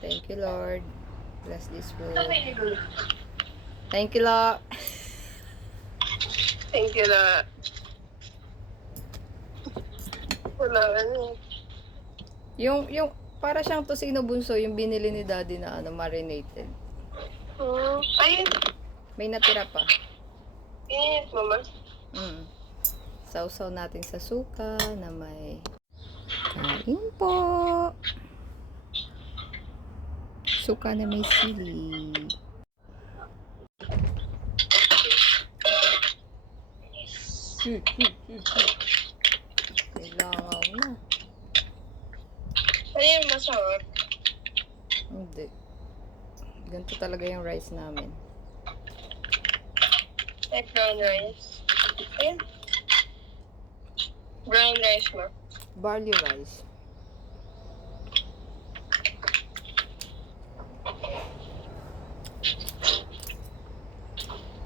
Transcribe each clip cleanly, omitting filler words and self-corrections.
Thank you, Lord. Bless this food. Thank you, Lord. Thank you na. Wala ano. Para siyang tocino bunso, yung binili ni Daddy na marinated. Ayun. May natira pa. Yes, mama. Sausaw natin sa suka na may kain po. Suka na may sili. Kailangan na. Ano yung masarap? Hindi. Ganito talaga yung rice namin. Like brown rice. Ayun. Brown rice mo. Barley rice.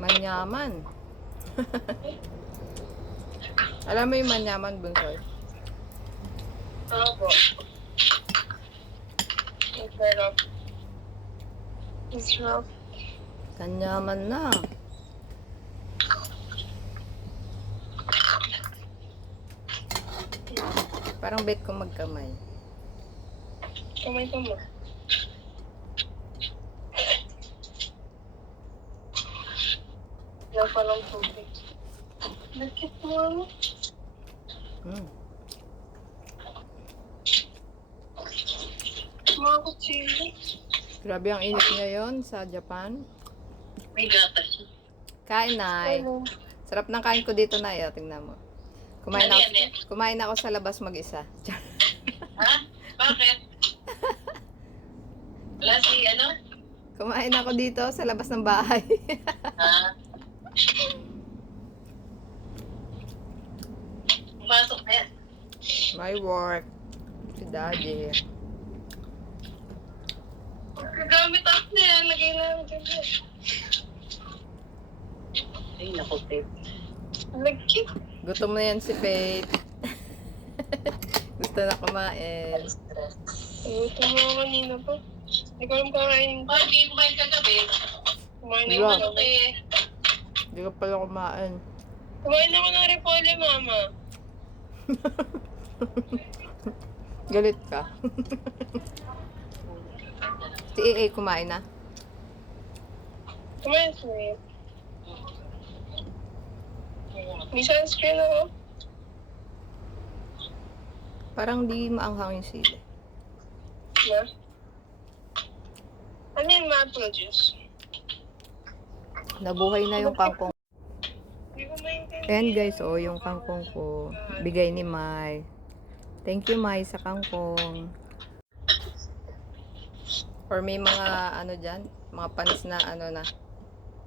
Manyaman. Alam mo yung manyaman, Bunsoy? Opo. Masarap. Masarap. Kanyaman na. Parang bet ko magkamay. Kamay ka mo. Wala palang tubig. Bakit mo? Mga kutsili. Grabe ang init ngayon sa Japan. May gatas. Kain, Nay. Sarap ng kain ko dito, Nay. Tingnan mo. Kumain ako sa labas mag-isa. Ha? Bakit? Wala si ano? Kumain ako dito sa labas ng bahay. Ha? Pumasok na yan. My work. Si Daddy. Kagamit ako na yan. Lagay namin dyan. Ay, naku, Pep. Lagkit. Gutom na yan si Faith. Gusto na kumain. Gutom mo kanina pa. Hindi ko alam kakain. Bakit hindi kumain kagabi? Kumain na Wala. ako eh. Hindi ko pala kumain. Kumain ako ng repolyo, mama. Galit ka. Si AA kumain na. Kumain siya. May sunscreen ako. Parang di maanghang yung sili. Na? Ano yung maple juice? Nabuhay na yung kangkong. Hindi ko maintindihan. Ayan guys, yung kangkong ko. Bigay ni Mai. Thank you, Mai, sa kangkong. Or may mga dyan, mga panis na na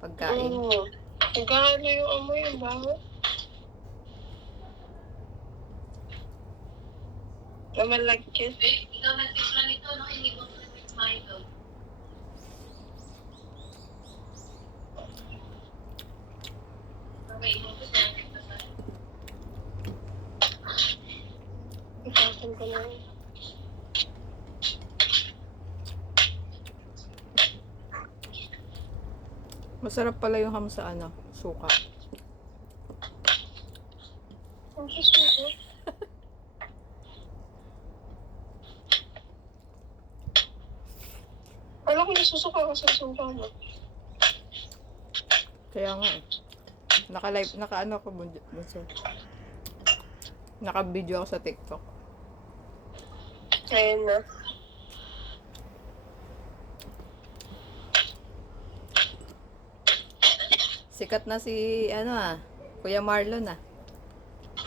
pagkain. Oo. Nagkakalo yung amoy, yung baho. Namalagkit. Ikaw nagtimpla nito, no? Hindi mo sa Milo. Okay, mo siya. Ipasok ko na yun. Masarap pala yung ham sa suka. Ang susuko. Alam ko nasusuka ka sa suka mo. Kaya nga Naka-live, ako bunso. Naka-video ako sa TikTok. Ayun na. Sikat na si Kuya Marlon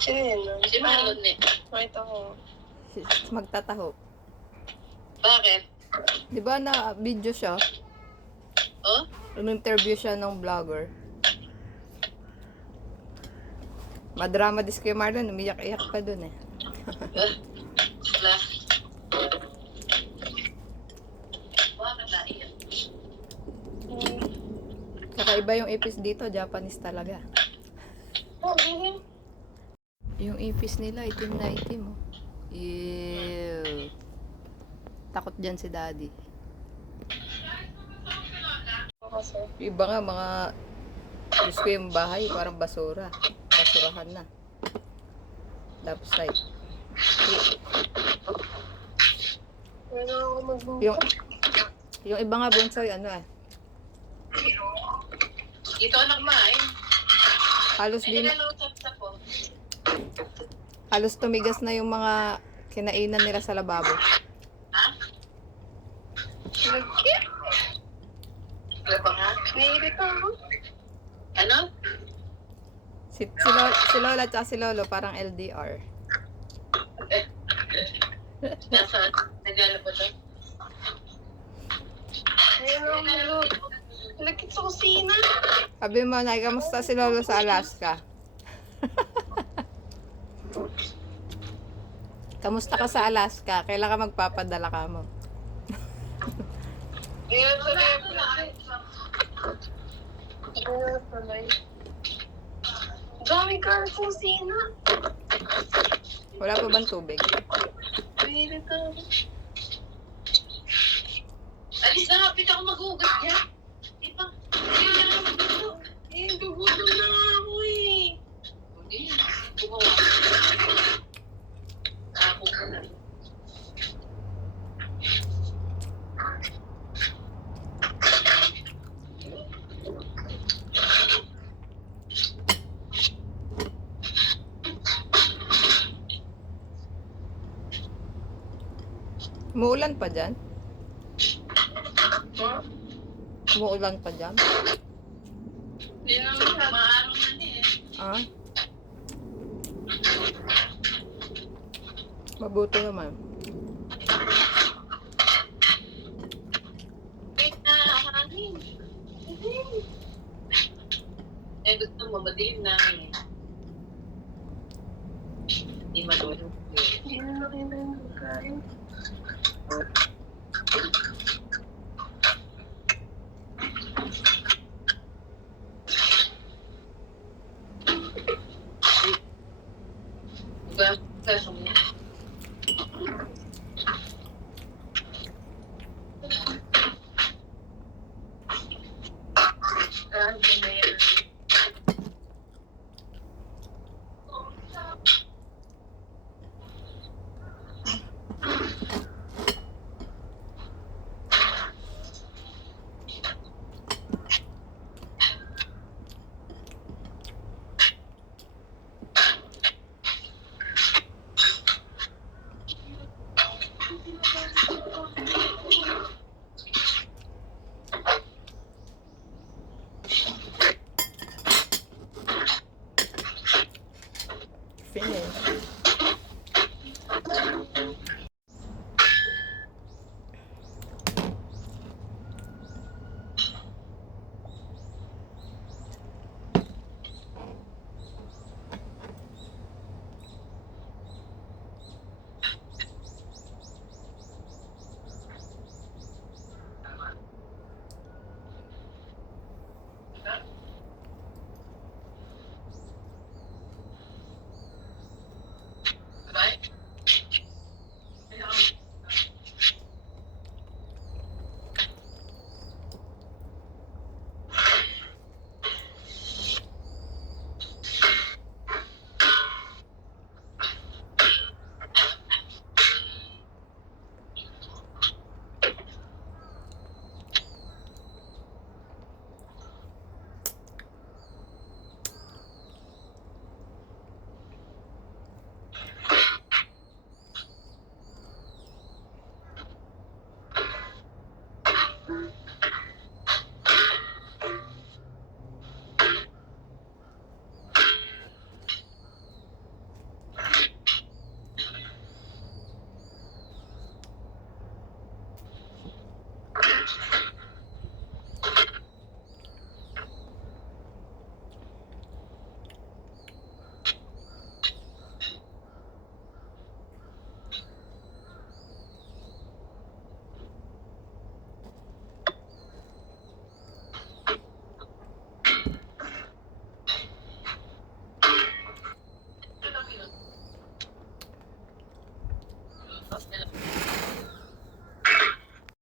Sino yun? Si Marlon eh. Wait ako. Magtataho. Bakit? Di ba na video siya? Oh? Interview siya ng vlogger. Madrama dis Kuya Marlon, umiyak-iyak pa dun eh. Wala. Bakit na iyan? Kakaiba yung ipis dito, Japanese talaga. Oh, hindi. Yung ipis nila, itim na itim. Ew. Takot dyan si Daddy. kasi. Yung iba nga, mga, Diyos ko yung bahay, parang basura. Basurahan na. Tapos ay, Wala ako magbuka. yung iba nga bonsai, ano eh, Dito ako nagmain. halos Ay, din, nalutap po. halos tumigas na yung mga kinainan nila sa lababo. Ha? Nag-kit. Wala pa nga? Naiirita ako. Ano? Si Lola at si Lolo parang LDR. Nasaan? Nagano ba ito? Ayun ako mag- Nag-kit sa kusina. Sabi mo, Nay, kamusta si Lolo sa Alaska? Kamusta ka sa Alaska? Kailan ka magpapadala ka mo? Ayun sa reflex. Ayun sa light. Daming car sa kusina. Wala pa bang tubig? Naiirita ako. Alis na nga, pita ako mag-ugat niya. Di ba? Ayun na lang dito. Eh, gugutom na nga ako eh. Hindi. Gumawa. Ako ko na. Umuulan pa dyan? Huh? Umuulan pa dyan? Hindi naman siya. Maaraw na niya eh. Ah? Mabuti naman. Wait na, hangin. Eh, gusto mo, madilim na hangin. Hindi matulog. Hindi na nakita yung pagkain. Kaso mo. Ah, hindi na